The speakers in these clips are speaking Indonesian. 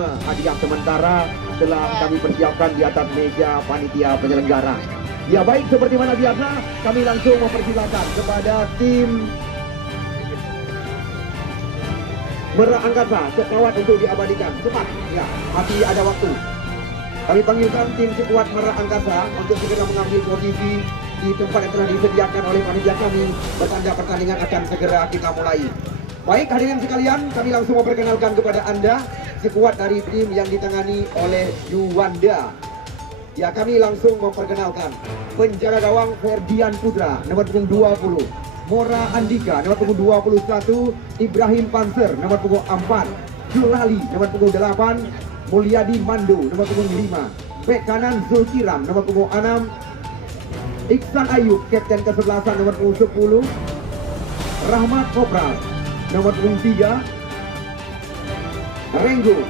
hadiah sementara telah kami persiapkan di atas meja panitia penyelenggara. Ya baik, seperti mana biasa, kami langsung mempersilakan kepada tim Merah Angkasa sekuat untuk diabadikan. Cepat, ya, masih ada waktu. Kami panggilkan tim sekuat Merah Angkasa untuk segera mengambil posisi di tempat yang telah disediakan oleh panitia kami. Bertanda pertandingan akan segera kita mulai. Baik hadirin sekalian, kami langsung memperkenalkan kepada Anda sekuat dari tim yang ditangani oleh Yuwanda. Ya, kami langsung memperkenalkan penjaga gawang Ferdian Putra, nomor punggung 20. Mora Andika, nomor punggung 21. Ibrahim Panser, nomor punggung 4. Julali, nomor punggung 8. Mulyadi Mandu, nomor punggung 5. Bek kanan Zulkiram, nomor punggung 6. Iksan Ayub, kapten ke-11, nomor punggung 10. Rahmat Kopral, nomor punggung 3. Renggo,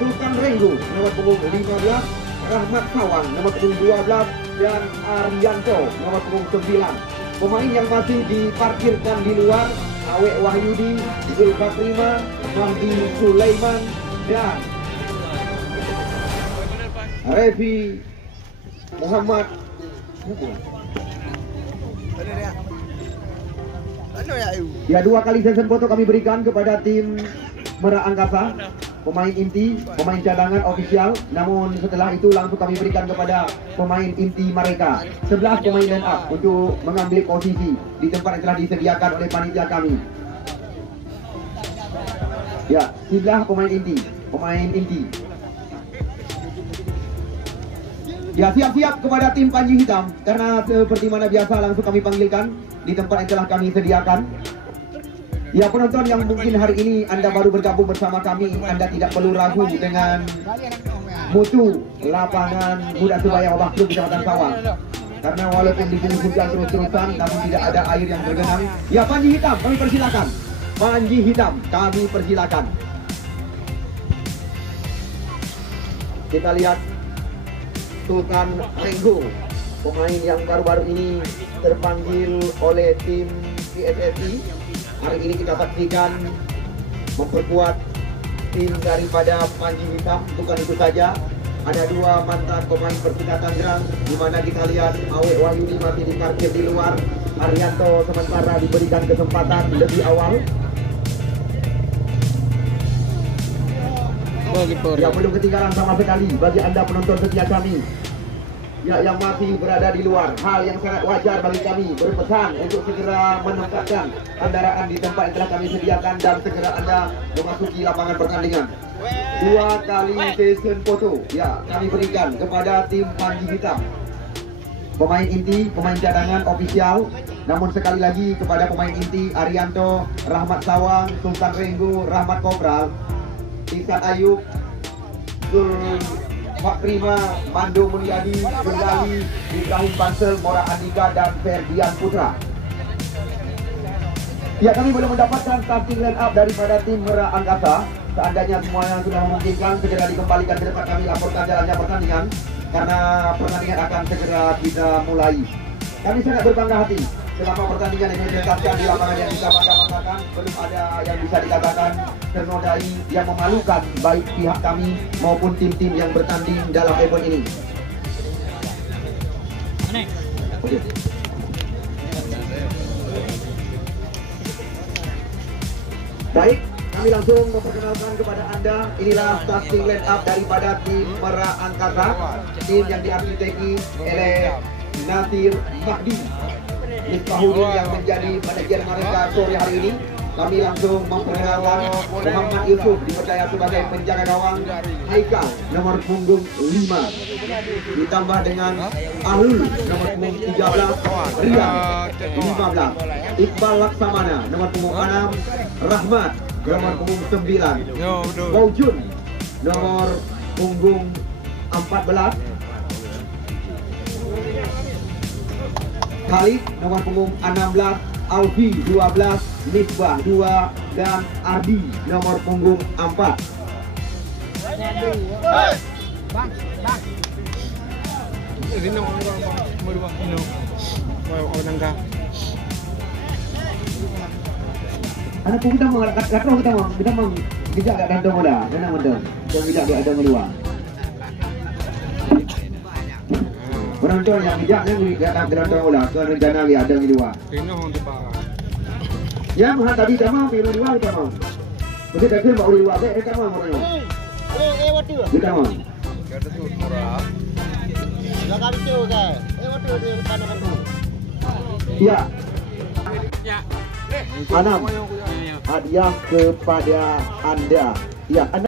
Sultan Renggo, nomor punggung 15. Rahmat Sawang, nomor punggung 12. Dan Arianto, nomor punggung 9. Pemain yang masih diparkirkan di luar: Awek Wahyudi, Zulfakrima, Mahdi Sulaiman, dan Revi Muhammad. Ya, 2 kali session foto kami berikan kepada tim Merah Angkasa, pemain inti, pemain cadangan ofisial. Namun setelah itu langsung kami berikan kepada pemain inti mereka 11 pemain line up untuk mengambil posisi di tempat yang telah disediakan oleh panitia kami. Ya, 11 pemain inti, Ya, siap-siap kepada tim Panji Hitam, karena seperti mana biasa langsung kami panggilkan di tempat yang telah kami sediakan. Ya, penonton yang mungkin hari ini Anda baru bergabung bersama kami, Anda tidak perlu ragu dengan mutu lapangan Muda Sebaya Obak Klub Kecamatan Sawang. Karena walaupun diguyur hujan terus-terusan, namun tidak ada air yang tergenang. Ya, Panji Hitam, kami persilakan. Panji Hitam, kami persilakan. Kita lihat Sultan Renggo, pemain yang baru-baru ini terpanggil oleh tim PSSI. Hari ini kita saksikan memperkuat tim daripada Panji Hitam. Bukan itu saja, ada 2 mantan pemain Persita Tangerang, di mana kita lihat Awek Wahyudi masih diparkir di luar. Arianto sementara diberikan kesempatan lebih awal. Ya, belum ketinggalan sama sekali bagi Anda penonton setia kami, ya, yang masih berada di luar. Hal yang sangat wajar bagi kami, berpesan untuk segera menempatkan kendaraan di tempat yang telah kami sediakan dan segera Anda memasuki lapangan pertandingan. 2 kali session foto, ya, kami berikan kepada tim Panji Hitam, pemain inti, pemain cadangan ofisial. Namun sekali lagi kepada pemain inti Arianto, Rahmat Sawang, Sultan Renggo, Rahmat Kopral, Iksan Ayub, Zulfakrima, Mando Mulyadi, Julali, Ibrahim Pansel, Mora Andika, dan Ferdian Putra. Ya, kami belum mendapatkan starting line up daripada tim Merah Angkasa. Seandainya semuanya sudah memungkinkan, segera dikembalikan ke depan kami laporkan jalannya pertandingan, karena pertandingan akan segera kita mulai. Kami sangat berbangga hati selama pertandingan yang dilaksanakan di lapangan yang kita bangga-banggakan. Belum ada yang bisa dikatakan ternodai yang memalukan baik pihak kami maupun tim-tim yang bertanding dalam event ini. Baik, kami langsung memperkenalkan kepada Anda, inilah starting line up daripada tim Merah Angkasa, tim yang diarsitektur oleh Nasir Mahdi Misbahudin yang menjadi manajer mereka sore hari ini. Kami langsung memperkenalkan Muhammad Yusuf, dipercaya sebagai penjaga gawang. Haikal, nomor punggung 5, ditambah dengan Ahlul, nomor punggung 13. Rian, 15. Iqbal Laksamana, nomor punggung 6. Rahmat, nomor punggung 9. Waujun, nomor punggung 14. Khalid, nomor punggung 16. Alfi, 12. Misbah, 2. Dan Ardi, nomor punggung 4. Anak kita mau, Bijak kat dalam mula. Kenapa betul? Jangan bijak dia ada luar. Penonton yang bijak yang kat dalam mula. Ke rencana dia ada di luar. Ya, mahal tadi tak mau pergi luar tak mau. Mesti tak kena bawa luar. Tak mau orang. Waduh. Kita mau. Ada tu murah. Lakan tu kan. Waduh dia depan tu. Ya. Anam. Hadiah kepada anda. Ya, Anam.